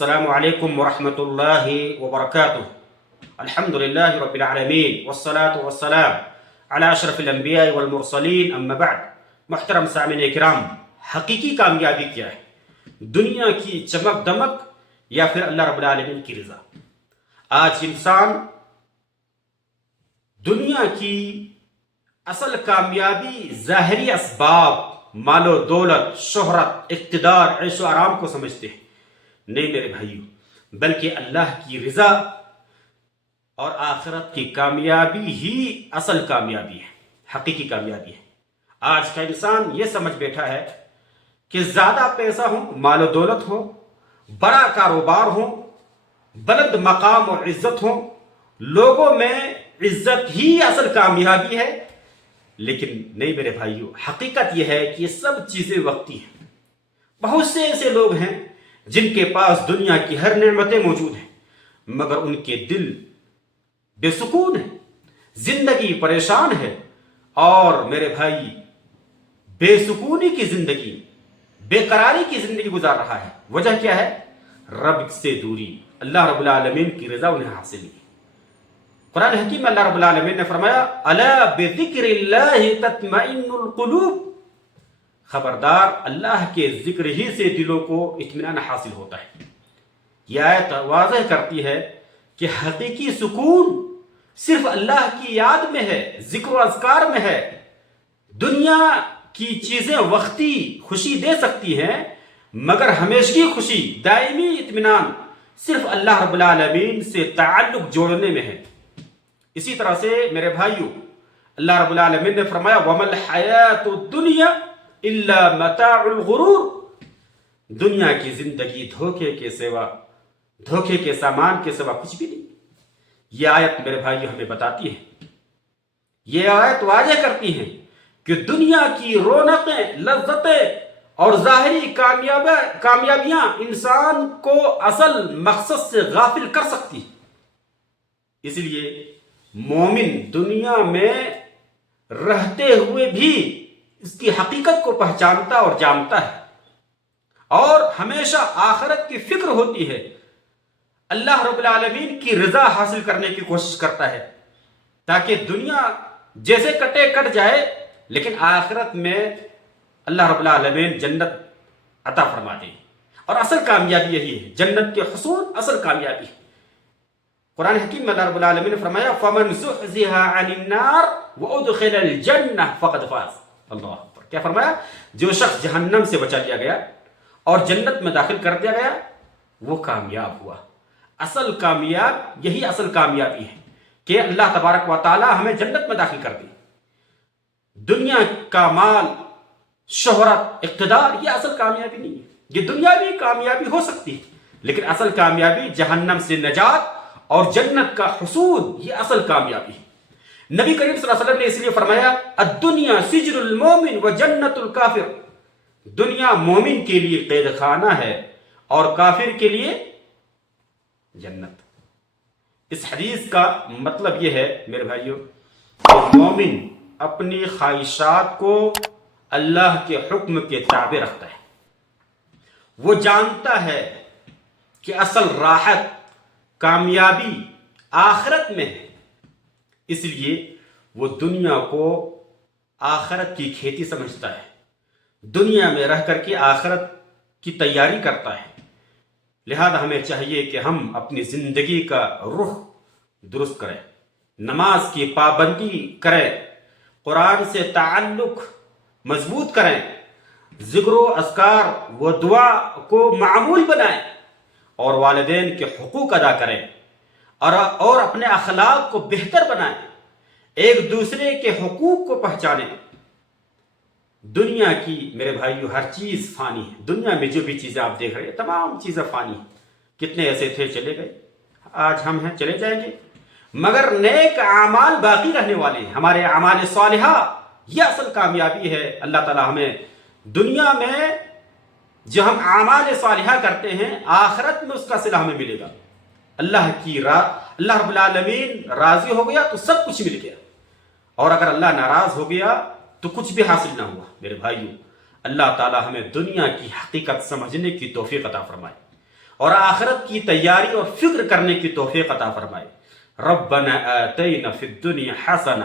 السلام علیکم ورحمۃ اللہ وبرکاتہ۔ الحمد للہ رب العالمین والصلاة والسلام علی اشرف الانبیاء والمرسلین، اما بعد۔ محترم سامعین کرام، حقیقی کامیابی کیا ہے؟ دنیا کی چمک دمک یا پھر اللہ رب العالمین کی رضا؟ آج انسان دنیا کی اصل کامیابی ظاہری اسباب، مال و دولت، شہرت، اقتدار، عیش و آرام کو سمجھتے ہیں۔ نہیں میرے بھائیو، بلکہ اللہ کی رضا اور آخرت کی کامیابی ہی اصل کامیابی ہے، حقیقی کامیابی ہے۔ آج کا انسان یہ سمجھ بیٹھا ہے کہ زیادہ پیسہ ہو، مال و دولت ہو، بڑا کاروبار ہو، بلند مقام اور عزت ہو، لوگوں میں عزت ہی اصل کامیابی ہے۔ لیکن نہیں میرے بھائیو، حقیقت یہ ہے کہ یہ سب چیزیں وقتی ہیں۔ بہت سے ایسے لوگ ہیں جن کے پاس دنیا کی ہر نعمتیں موجود ہیں، مگر ان کے دل بے سکون ہے، زندگی پریشان ہے، اور میرے بھائی بے سکونی کی زندگی، بے قراری کی زندگی گزار رہا ہے۔ وجہ کیا ہے؟ رب سے دوری، اللہ رب العالمین کی رضا انہیں حاصل نہیں۔ قرآن حکیم میں اللہ رب العالمین نے فرمایا الا بذکر اللہ تطمئن القلوب، خبردار اللہ کے ذکر ہی سے دلوں کو اطمینان حاصل ہوتا ہے۔ یہ آیت واضح کرتی ہے کہ حقیقی سکون صرف اللہ کی یاد میں ہے، ذکر و اذکار میں ہے۔ دنیا کی چیزیں وقتی خوشی دے سکتی ہیں، مگر ہمیشگی خوشی، دائمی اطمینان صرف اللہ رب العالمین سے تعلق جوڑنے میں ہے۔ اسی طرح سے میرے بھائیو، اللہ رب العالمین نے فرمایا وَمَا الْحَيَاةُ الدُّنْيَا إِلَّا مَتَاعُ الْغُرُورِ، دنیا کی زندگی دھوکے کے سوا، دھوکے کے سامان کے سوا کچھ بھی نہیں۔ یہ آیت میرے بھائیو ہمیں بتاتی ہے، یہ آیت واضح کرتی ہے کہ دنیا کی رونقیں، لذتیں اور ظاہری کامیابیاں انسان کو اصل مقصد سے غافل کر سکتی۔ اس لیے مومن دنیا میں رہتے ہوئے بھی اس کی حقیقت کو پہچانتا اور جانتا ہے، اور ہمیشہ آخرت کی فکر ہوتی ہے، اللہ رب العالمین کی رضا حاصل کرنے کی کوشش کرتا ہے، تاکہ دنیا جیسے کٹے کٹ جائے، لیکن آخرت میں اللہ رب العالمین جنت عطا فرما دے۔ اور اصل کامیابی یہی ہے، جنت کے حصول اصل کامیابی ہے۔ قرآن حکیم میں اللہ رب العالمین نے فرمایا فَمَنْ زُحْزِحَ عَنِ النَّارِ وَأُدْخِلَ الْجَنَّةَ فَقَدْ فَازَ۔ اللہ اکبر، کیا فرمایا؟ جو شخص جہنم سے بچا لیا گیا اور جنت میں داخل کر دیا گیا، وہ کامیاب ہوا۔ اصل کامیاب یہی اصل کامیابی ہے کہ اللہ تبارک و تعالی ہمیں جنت میں داخل کر دے۔ دنیا کا مال، شہرت، اقتدار یہ اصل کامیابی نہیں ہے۔ یہ دنیاوی کامیابی ہو سکتی ہے، لیکن اصل کامیابی جہنم سے نجات اور جنت کا حصول، یہ اصل کامیابی ہے۔ نبی کریم صلی اللہ علیہ وسلم نے اس لیے فرمایا الدنیا سجن المومن و جنت الکافر، دنیا مومن کے لیے قید خانہ ہے اور کافر کے لیے جنت۔ اس حدیث کا مطلب یہ ہے میرے بھائیو کہ مومن اپنی خواہشات کو اللہ کے حکم کے تابع رکھتا ہے۔ وہ جانتا ہے کہ اصل راحت، کامیابی آخرت میں ہے، اس لیے وہ دنیا کو آخرت کی کھیتی سمجھتا ہے، دنیا میں رہ کر کے آخرت کی تیاری کرتا ہے۔ لہذا ہمیں چاہیے کہ ہم اپنی زندگی کا رخ درست کریں، نماز کی پابندی کریں، قرآن سے تعلق مضبوط کریں، ذکر و اذکار و دعا کو معمول بنائیں، اور والدین کے حقوق ادا کریں، اور اپنے اخلاق کو بہتر بنائیں، ایک دوسرے کے حقوق کو پہچانیں۔ دنیا کی میرے بھائیو ہر چیز فانی ہے، دنیا میں جو بھی چیزیں آپ دیکھ رہے ہیں تمام چیزیں فانی ہیں۔ کتنے ایسے تھے چلے گئے، آج ہم ہیں چلے جائیں گے، مگر نیک اعمال باقی رہنے والے ہیں، ہمارے اعمال صالحہ، یہ اصل کامیابی ہے۔ اللہ تعالی ہمیں دنیا میں جو ہم اعمال صالحہ کرتے ہیں، آخرت میں اس کا صلہ ہمیں ملے گا۔ اللہ رب العالمین راضی ہو گیا تو سب کچھ مل گیا، اور اگر اللہ ناراض ہو گیا تو کچھ بھی حاصل نہ ہوا۔ میرے بھائیو، اللہ تعالی ہمیں دنیا کی حقیقت سمجھنے کی توفیق عطا فرمائے، اور آخرت کی تیاری اور فکر کرنے کی توفیق عطا فرمائے. ربنا آتینا فی الدنیا حسنہ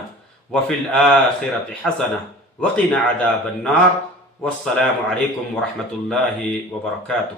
وفی الآخرۃ حسنہ وقنا عذاب النار. والسلام علیکم ورحمۃ اللہ وبرکاتہ.